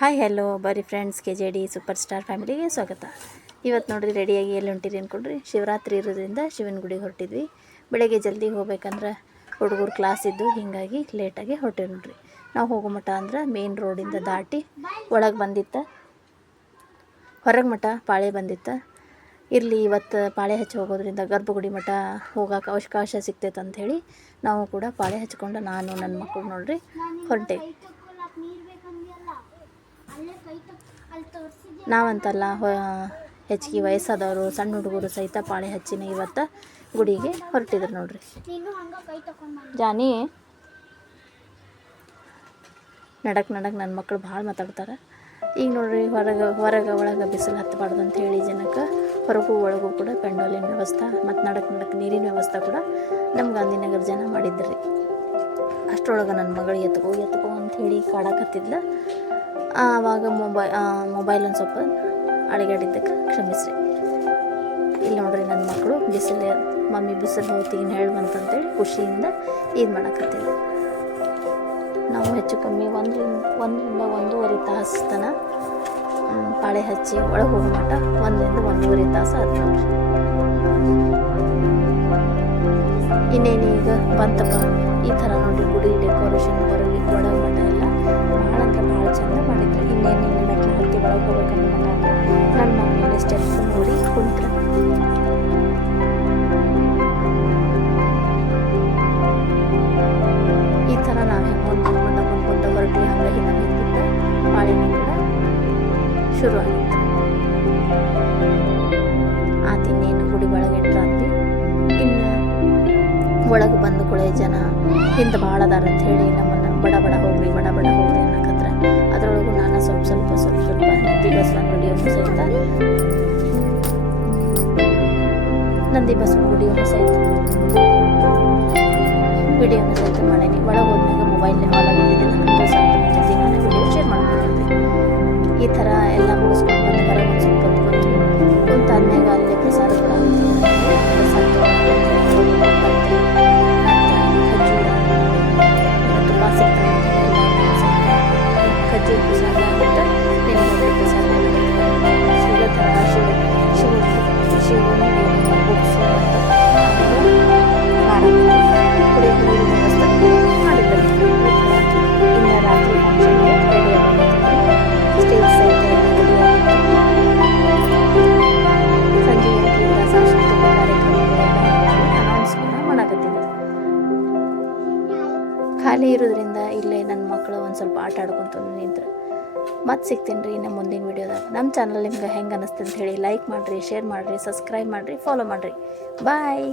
Hi hello ಬರೀ friends KJD super star ಫ್ಯಾಮಿಲಿಗೆ ಸ್ವಾಗತ. ಇವತ್ತು ನೋಡಿರಿ ರೆಡಿಯಾಗಿ ಎಲ್ಲಿ ಹೊಂಟಿರಿ ಅಂದ್ಕೊಂಡ್ರಿ. ಶಿವರಾತ್ರಿ ಇರೋದ್ರಿಂದ ಶಿವನ ಗುಡಿಗೆ ಹೊರಟಿದ್ವಿ. ಬೆಳಗ್ಗೆ ಜಲ್ದಿ ಹೋಗ್ಬೇಕಂದ್ರೆ ಹುಡುಗರು ಕ್ಲಾಸ್ ಇದ್ದು ಹೀಗಾಗಿ ಲೇಟಾಗಿ ಹೊರಟಿವಿ ನೋಡ್ರಿ. ನಾವು ಹೋಗೋ ಮಠ ಅಂದ್ರೆ ಮೇನ್ ರೋಡಿಂದ ದಾಟಿ ಒಳಗೆ ಬಂದಿತ್ತು, ಹೊರಗೆ ಮಠ ಪಾಳೆ ಬಂದಿತ್ತು. ಇರಲಿ ಇವತ್ತು ಪಾಳೆ ಹಚ್ಚಿ ಹೋಗೋದ್ರಿಂದ ಗರ್ಭಗುಡಿ ಮಠ ಹೋಗೋಕೆ ಅವಕಾಶ ಸಿಗ್ತೈತೆ ಅಂಥೇಳಿ ನಾವು ಕೂಡ ಪಾಳೆ ಹಚ್ಕೊಂಡು ನಾನು ನನ್ನ ಮಕ್ಕಳು ನೋಡ್ರಿ ಹೊರಟೇವಿ. ನಾವಂತಲ್ಲ ಹೆಚ್ಚಿಗೆ ವಯಸ್ಸಾದವರು ಸಣ್ಣ ಹುಡುಗರು ಸಹಿತ ಪಾಳೆ ಹಚ್ಚಿನ ಇವತ್ತು ಗುಡಿಗೆ ಹೊರಟಿದ್ರು ನೋಡ್ರಿ. ಜಾನಿ ನಡಕ್ ನನ್ನ ಮಕ್ಕಳು ಭಾಳ ಮಾತಾಡ್ತಾರೆ. ಈಗ ನೋಡ್ರಿ ಹೊರಗೆ ಒಳಗೆ ಬಿಸಿಲು ಹತ್ತಬಾರ್ದು ಅಂತ ಹೇಳಿ ಜನಕ್ಕೆ ಹೊರಗೂ ಒಳಗೂ ಕೂಡ ಪೆಂಡೋಲಿನ ವ್ಯವಸ್ಥೆ ಮತ್ತು ನಡಕ್ ನೀರಿನ ವ್ಯವಸ್ಥೆ ಕೂಡ ನಮ್ಮ ಗಾಂಧಿನಗರ ಜನ ಮಾಡಿದ್ರಿ. ಅಷ್ಟರೊಳಗೆ ನನ್ನ ಮಗಳು ಎತ್ಕೋ ಅಂಥೇಳಿ ಕಾಡಕತ್ತಿದ್ಲು. ಆವಾಗ ಮೊಬೈಲ್ ಒಂದು ಸ್ವಲ್ಪ ಅಡಿಗಾಡಿದ್ದಕ್ಕೆ ಕ್ಷಮಿಸ್ರಿ. ಇಲ್ಲಿ ನೋಡ್ರಿ ನನ್ನ ಮಕ್ಕಳು ಮಮ್ಮಿ ಬಿಸಿಲು ಹೋಗ್ತೀನಿ ಹೇಳಿ ಬಂತಂತೇಳಿ ಖುಷಿಯಿಂದ ಇದು ಮಾಡಕತ್ತಿದ್ದೆ. ನಾವು ಹೆಚ್ಚು ಕಮ್ಮಿ ಒಂದರಿಂದ 1.5 ತಾಸು ತನಕ ಪಾಳೆ ಹಚ್ಚಿ ಒಳಗೆ ಹೋಗೋ ಮಟ್ಟ 1ರಿಂದ 1.5 ತಾಸು ಆಯ್ತು ನೋಡ್ರಿ. ಇನ್ನೇನೀಗ ಬಂತಪ್ಪ ಈ ಥರ ನೋಡಿ ಗುಡಿ ಡೆಕೋರೇಷನ್ ಹೊರಗೆ ಒಳಗೆ ಮಠ ಎಲ್ಲ ಭಾಳ ಅಂದ್ರೆ ಭಾಳ ಚಂದ ಮಾಡಿದ್ರು. ಇನ್ನೇನು ಮೆಟ್ಲು ಹತ್ತಿ ಒಳಗೆ ಹೋಗ್ಬೇಕನ್ನೋ ಮಠ ಅಂದರೆ ನನ್ನ ಮಕ್ಕಳಲ್ಲಿ ಸ್ಟೆಪ್ಸ್ ನೋಡಿ ಕುಂತ್ರೆ ಈ ಥರ ನಾವು ಹೆಂಗೆ ಮುಂದೆ ಹೊರಟಿ ಹಂಗೆ ಹಿಂದೆ ನಿಂತಿದ್ದ ಪಾಳಿನೂ ಕೂಡ ಶುರು ಆಗಿತ್ತು. ಇನ್ನೇನು ಗುಡಿ ಒಳಗೆ ಎಂಟ್ರಾದ್ವಿ. ಇನ್ನು ಒಳಗೆ ಬಂದು ಕೂಡ ಜನ ಹಿಂದೆ ಭಾಳ ಅದಾರ ಅಂತ ಹೇಳಿ ನಮ್ಮನ್ನು ಬಡ ಹೋಗ್ರಿ ಅನ್ನಕತ್ರ. ಅದರೊಳಗೂ ನಾನು ಸ್ವಲ್ಪ ನಂದಿ ಬಸವನ ವಿಡಿಯೋನು ಸಹಿತ ಮಾಡೀನಿ. ಒಳಗೆ ಹೋದ್ಮೇಲೆ ಮೊಬೈಲ್ ಆಲ್ ಆಗಿದ್ದಿಲ್ಲ, ಸ್ವಲ್ಪ ಜೊತೆ ನಾನು ವಿಡಿಯೋ ಶೇರ್ ಮಾಡ್ಕೊಂಡಿದ್ದೆ. ಈ ಥರ ಎಲ್ಲ ಮುಗಿಸ್ಕೊಂಡು ಬಂದು ಹೊರಗೆ ಒಂದು ಸ್ವಲ್ಪ ಕುಂತಾದ್ಮೇಲೆ ಅಲ್ಲಿ ಖಜೂರ ಪ್ರಸಾದ ಮತ್ತು ನೆನೆಮದ್ರಿ ಪ್ರಸಾದ ಶಿವನ ಬುಕ್ಸು ಮತ್ತು ಕುಡಿಯೋ ನೀರಿನ ವ್ಯವಸ್ಥೆ ಮಾಡಿದ್ದಾರೆ. ಇನ್ನು ರಾತ್ರಿ ಫಂಕ್ಷನ್ ರೆಡಿ ಆಗಿತ್ತು. ಸ್ಟೇಜ್ ಸಹಿತ ಸಂಜೆ 8ರಿಂದ ಸಾಂಸ್ಕೃತಿಕ ಕಾರ್ಯಕ್ರಮಗಳೆಲ್ಲ ಅನೌನ್ಸ್ ಕೂಡ ಮಾಡಕತ್ತಿದ್ರು. ಖಾಲಿ ಇರೋದ್ರಿಂದ ಇಲ್ಲೇ ನನ್ನ ಮಕ್ಕಳು ಒಂದು ಸ್ವಲ್ಪ ಆಟ ಆಡ್ಕೊತ ನಿಂತ್ರು. ಮತ್ತೆ ಸಿಗ್ತೀನಿ ರೀ ಇನ್ನು ಮುಂದಿನ ವೀಡಿಯೋದಾಗ. ನಮ್ಮ ಚಾನಲ್ ನಿಮ್ಗೆ ಹೆಂಗೆ ಅನ್ನಿಸ್ತು ಅಂತ ಹೇಳಿ ಲೈಕ್ ಮಾಡಿರಿ, ಶೇರ್ ಮಾಡಿರಿ, ಸಬ್ಸ್ಕ್ರೈಬ್ ಮಾಡಿರಿ, ಫಾಲೋ ಮಾಡಿರಿ. ಬಾಯ್.